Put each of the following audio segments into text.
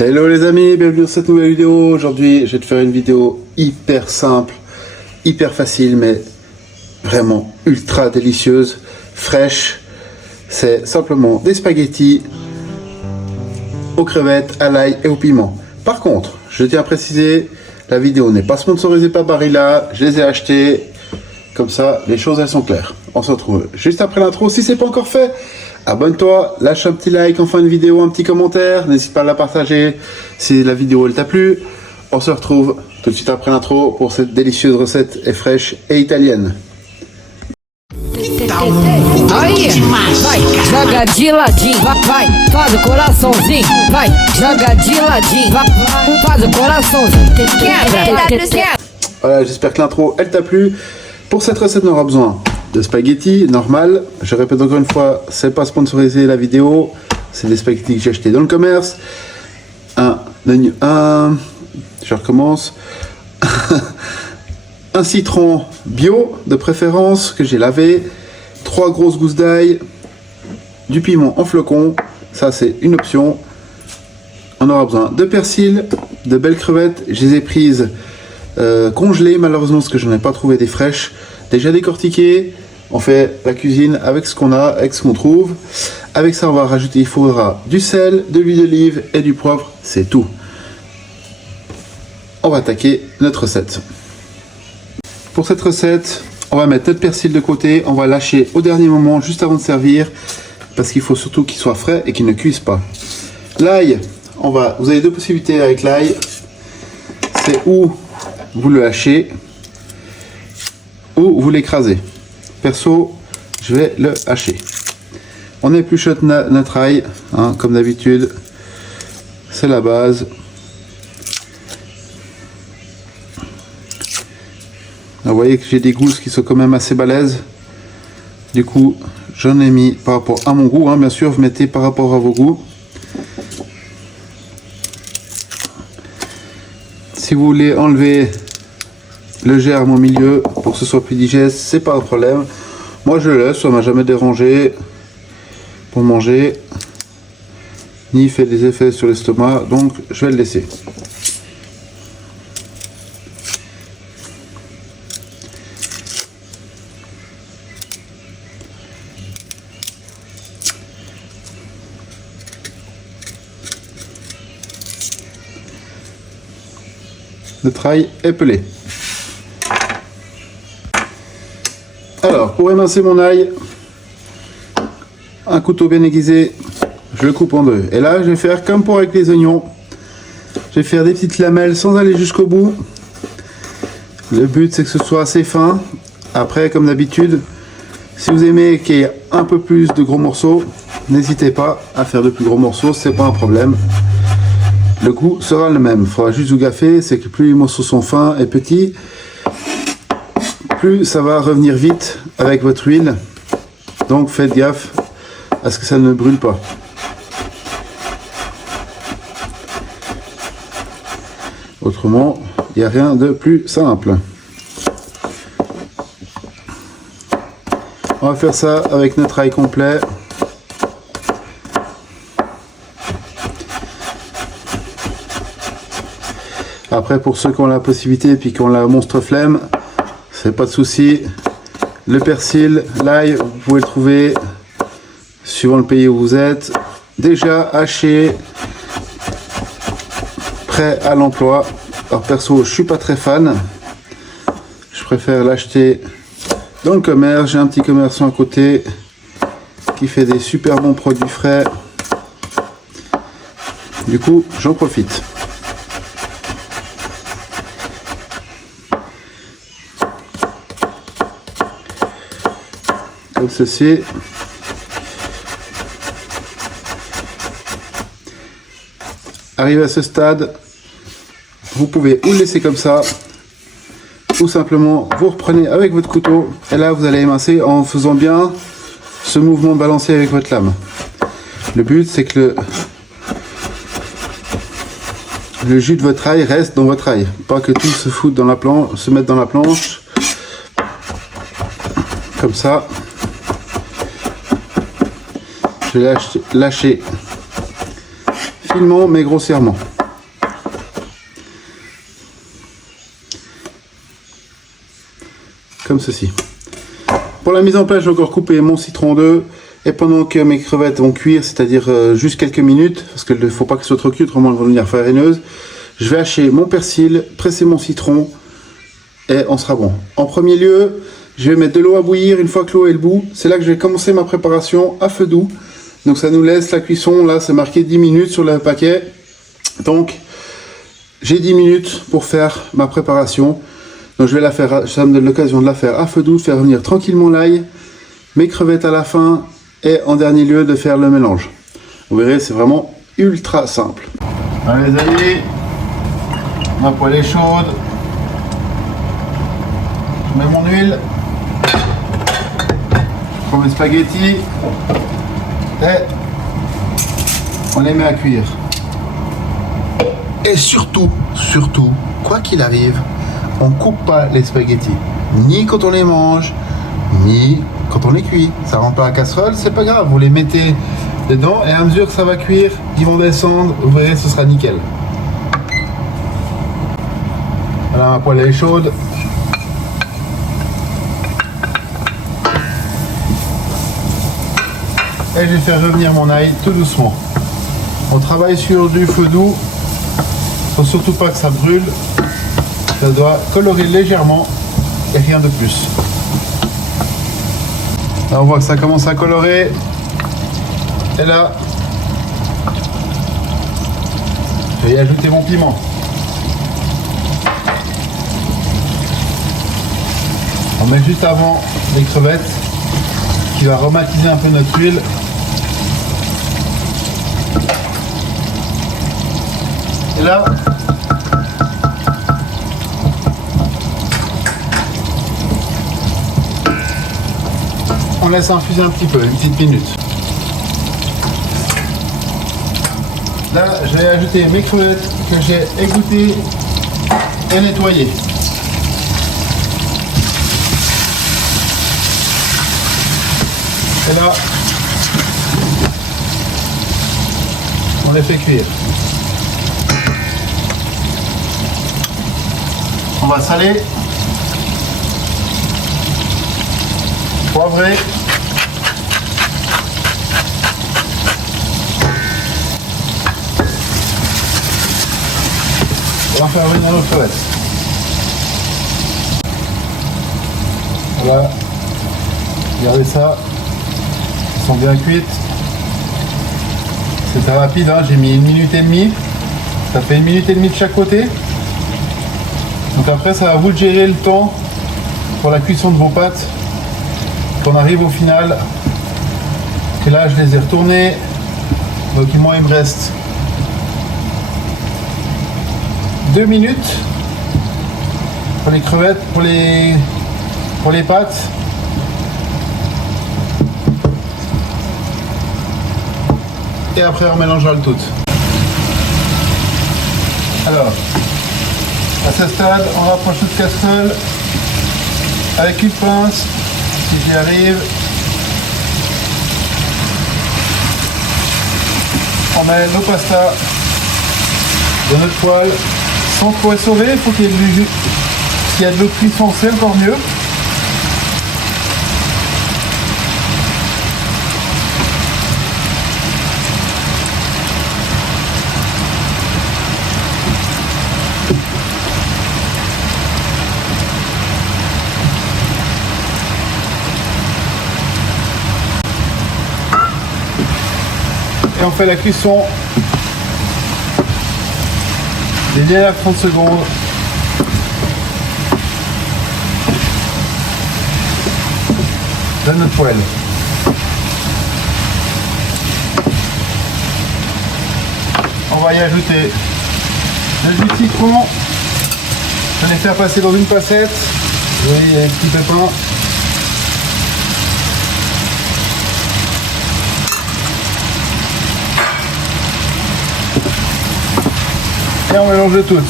Hello les amis, bienvenue dans cette nouvelle vidéo. Aujourd'hui, je vais te faire une vidéo hyper simple, hyper facile, mais vraiment ultra délicieuse, fraîche. C'est simplement des spaghettis aux crevettes, à l'ail et au piment. Par contre, je tiens à préciser, la vidéo n'est pas sponsorisée par Barilla, je les ai achetés. Comme ça, les choses elles sont claires. On se retrouve juste après l'intro. Si c'est pas encore fait, abonne-toi, lâche un petit like en fin de vidéo, un petit commentaire. N'hésite pas à la partager si la vidéo elle t'a plu. On se retrouve tout de suite après l'intro pour cette délicieuse recette et fraîche et italienne. Aí, vai, joga de ladinho, vai, faz o coraçãozinho, vai, joga de ladinho, vai, faz o coraçãozinho, quebra. Voilà, j'espère que l'intro elle t'a plu. Pour cette recette, on aura besoin de spaghettis normal. Je répète encore une fois, c'est pas sponsorisé la vidéo, c'est des spaghettis que j'ai achetés dans le commerce. Je recommence. Un citron bio de préférence que j'ai lavé. 3 grosses gousses d'ail, du piment en flocons, ça c'est une option. On aura besoin de persil, de belles crevettes, je les ai prises congelées malheureusement parce que j'en ai pas trouvé des fraîches, déjà décortiquées. On fait la cuisine avec ce qu'on a, avec ce qu'on trouve. Avec ça on va rajouter, il faudra du sel, de l'huile d'olive et du poivre, c'est tout. On va attaquer notre recette. Pour cette recette, on va mettre notre persil de côté, on va lâcher au dernier moment, juste avant de servir, parce qu'il faut surtout qu'il soit frais et qu'il ne cuise pas. L'ail, vous avez deux possibilités avec l'ail, c'est ou vous le hachez, ou vous l'écrasez. Perso, je vais le hacher. On épluchote notre ail, hein, comme d'habitude, c'est la base. Vous voyez que j'ai des gousses qui sont quand même assez balèzes. Du coup, j'en ai mis par rapport à mon goût. Hein, bien sûr, vous mettez par rapport à vos goûts. Si vous voulez enlever le germe au milieu pour que ce soit plus digeste, c'est pas un problème. Moi, je le laisse. Ça m'a jamais dérangé pour manger, ni fait des effets sur l'estomac. Donc, je vais le laisser. Notre ail est pelé. Alors, pour émincer mon ail, un couteau bien aiguisé, je le coupe en deux. Et là, je vais faire comme pour avec les oignons. Je vais faire des petites lamelles sans aller jusqu'au bout. Le but, c'est que ce soit assez fin. Après, comme d'habitude, si vous aimez qu'il y ait un peu plus de gros morceaux, n'hésitez pas à faire de plus gros morceaux, c'est pas un problème. Le goût sera le même. Il faudra juste vous gaffer, c'est que plus les morceaux sont fins et petits, plus ça va revenir vite avec votre huile. Donc faites gaffe à ce que ça ne brûle pas. Autrement, il n'y a rien de plus simple. On va faire ça avec notre ail complet. Après, pour ceux qui ont la possibilité et puis qui ont la monstre flemme, c'est pas de souci. Le persil, l'ail, vous pouvez le trouver suivant le pays où vous êtes, déjà haché, prêt à l'emploi. Alors perso, je suis pas très fan. Je préfère l'acheter dans le commerce. J'ai un petit commerçant à côté qui fait des super bons produits frais. Du coup, j'en profite. Comme ceci. Arrivé à ce stade, vous pouvez ou le laisser comme ça, ou simplement vous reprenez avec votre couteau, et là vous allez émincer en faisant bien ce mouvement de balancer avec votre lame. Le but c'est que le jus de votre ail reste dans votre ail, pas que tout se foute dans la planche, se mette dans la planche, comme ça. Je vais lâcher finement mais grossièrement. Comme ceci. Pour la mise en place, j'ai encore coupé mon citron 2 et pendant que mes crevettes vont cuire, c'est-à-dire juste quelques minutes, parce qu'il ne faut pas qu'elles soient trop cuites, autrement elles vont devenir farineuses, je vais hacher mon persil, presser mon citron et on sera bon. En premier lieu, je vais mettre de l'eau à bouillir. Une fois que l'eau est le bout, c'est là que je vais commencer ma préparation à feu doux. Donc ça nous laisse la cuisson, là c'est marqué 10 minutes sur le paquet. Donc j'ai 10 minutes pour faire ma préparation. Donc je vais la faire, ça me donne l'occasion de la faire à feu doux, de faire venir tranquillement l'ail, mes crevettes à la fin et en dernier lieu de faire le mélange. Vous verrez, c'est vraiment ultra simple. Allez les amis, ma poêle est chaude. Je mets mon huile. Je prends mes spaghettis et on les met à cuire. Et surtout, quoi qu'il arrive, on coupe pas les spaghettis, ni quand on les mange, ni quand on les cuit. Ça rentre pas à la casserole, c'est pas grave, vous les mettez dedans et à mesure que ça va cuire, ils vont descendre, vous verrez, ce sera nickel. Voilà, ma poêle est chaude. Et je vais faire revenir mon ail tout doucement. On travaille sur du feu doux, faut surtout pas que ça brûle. Ça doit colorer légèrement et rien de plus. Là on voit que ça commence à colorer. Et là, je vais y ajouter mon piment. On met juste avant les crevettes qui va aromatiser un peu notre huile. Et là, on laisse infuser un petit peu, une petite minute. Là, je vais ajouter mes crevettes que j'ai égouttées et nettoyées. Et là, on les fait cuire. On va saler, poivrer, et on va faire venir nos crevettes. Voilà, regardez ça, elles sont bien cuites. C'était rapide, hein, j'ai mis 1 minute et demie. Ça fait 1 minute et demie de chaque côté. Donc après, ça va vous de gérer le temps pour la cuisson de vos pâtes. Qu'on arrive au final. Et là, je les ai retournées. Donc moi, il me reste 2 minutes pour les crevettes, pour les pâtes. Et après, on mélangera le tout. Alors, à ce stade, on rapproche toute casserole avec une pince, si j'y arrive. On met nos pastas dans notre poêle sans trop essorer. Il faut qu'il y ait du jus. S'il y a de l'eau de cuisson, c'est encore mieux. Et on fait la cuisson des 10 à 30 secondes. Dans notre poêle. On va y ajouter le jus de citron. Je vais les faire passer dans une passette. Vous voyez, il y a les petits pépins. Et on mélange le tout.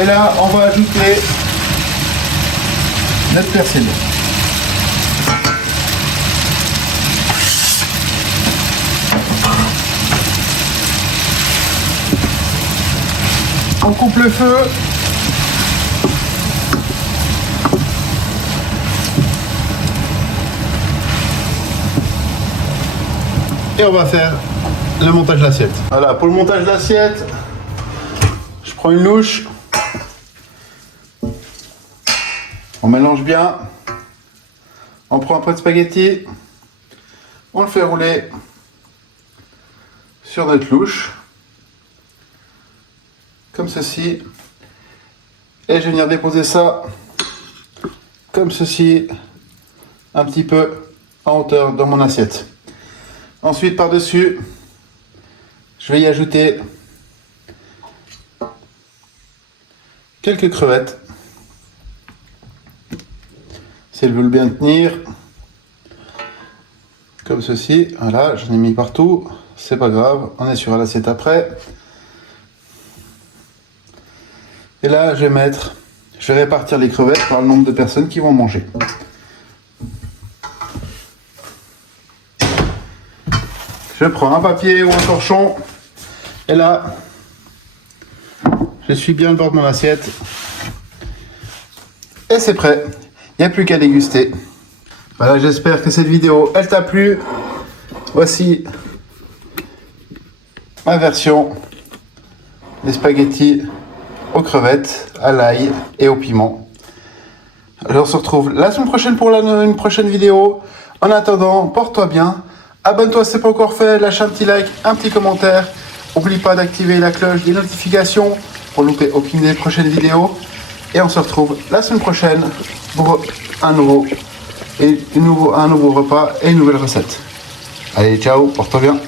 Et là, on va ajouter notre persil. On coupe le feu. Et on va faire le montage de l'assiette. Voilà, pour le montage de l'assiette, je prends une louche. On mélange bien. On prend un peu de spaghetti. On le fait rouler sur notre louche. Comme ceci. Et je vais venir déposer ça comme ceci, un petit peu en hauteur dans mon assiette. Ensuite, par-dessus, je vais y ajouter quelques crevettes. Si elles veulent bien tenir, comme ceci. Voilà, j'en ai mis partout. C'est pas grave, on est sur l'assiette après. Et là, je vais répartir les crevettes par le nombre de personnes qui vont manger. Je prends un papier ou un torchon. Et là, je suis bien le bord de mon assiette. Et c'est prêt. Il n'y a plus qu'à déguster. Voilà, j'espère que cette vidéo, elle t'a plu. Voici ma version des spaghettis aux crevettes, à l'ail et au piment. Alors, on se retrouve la semaine prochaine pour une prochaine vidéo. En attendant, porte-toi bien. Abonne-toi si ce n'est pas encore fait, lâche un petit like, un petit commentaire. N'oublie pas d'activer la cloche des notifications pour louper aucune des prochaines vidéos. Et on se retrouve la semaine prochaine pour un nouveau repas et une nouvelle recette. Allez, ciao, porte-toi bien.